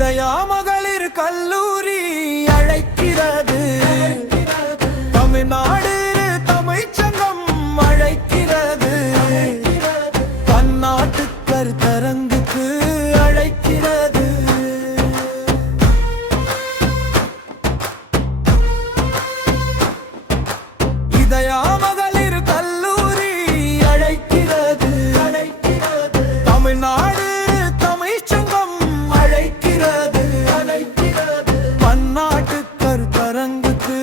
இதயா மகளிர் கல்லூரி அழைக்கிறது. தமிழ்நாடு தமிழ்ச்சங்கம் அழைக்கிறது. பன்னாட்டு கருத்தரங்குக்கு அழைக்கிறது. இதயா மகளிர் கல்லூரி அழைக்கிறது. தமிழ்நாடு தமிழ்ச்சங்கம் அழைக்கிறது. பன்னாட்டு கருத்தரங்குக்கு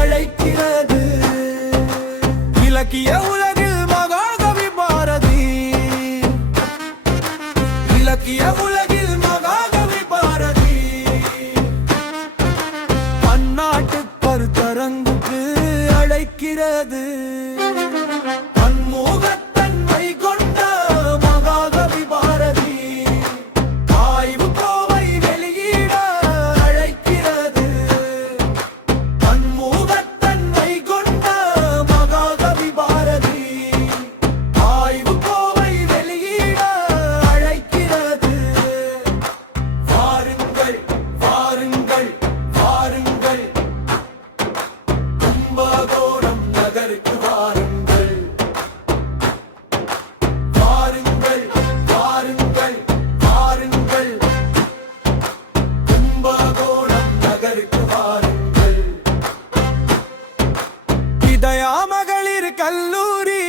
அழைக்கிறது. இலக்கிய உலகில் மகாகவி பாரதி. இலக்கிய உலகில் மகாகவி பாரதி. பன்னாட்டு கருத்தரங்குக்கு அழைக்கிறது. பன்முகத்தன்மை கொண்ட மகாகவி பாரதி ஆய்வு கோவை வெளியிட அழைக்கிறது. பன்முகத்தன்மை கொண்ட மகாகவி பாரதி ஆய்வு கோவை வெளியிட அழைக்கிறது. வாருங்கள் வாருங்கள் வாருங்கள், கும்பகோணம் நகருக்கு வாருங்கள். வாருங்கள் வாருங்கள் வாருங்கள், கும்பகோணம் நகருக்கு வாருங்கள். இதயா மகளிர் கல்லூரி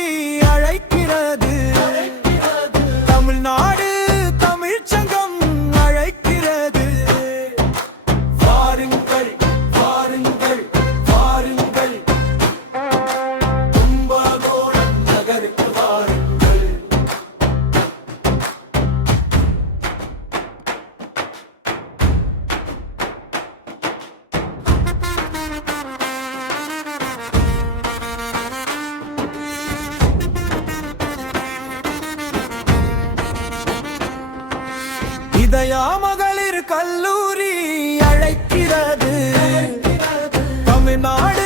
அழைக்கிறது. தமிழ்நாடு தமிழ்ச்சங்கம் அழைக்கிறது. வாருங்கள் வாருங்கள் வாருங்கள், கும்பகோணம் நகருக்கு வாருங்கள். இதயா மகளிர் கல்லூரி அழைக்கிறது. தமிழ்நாடு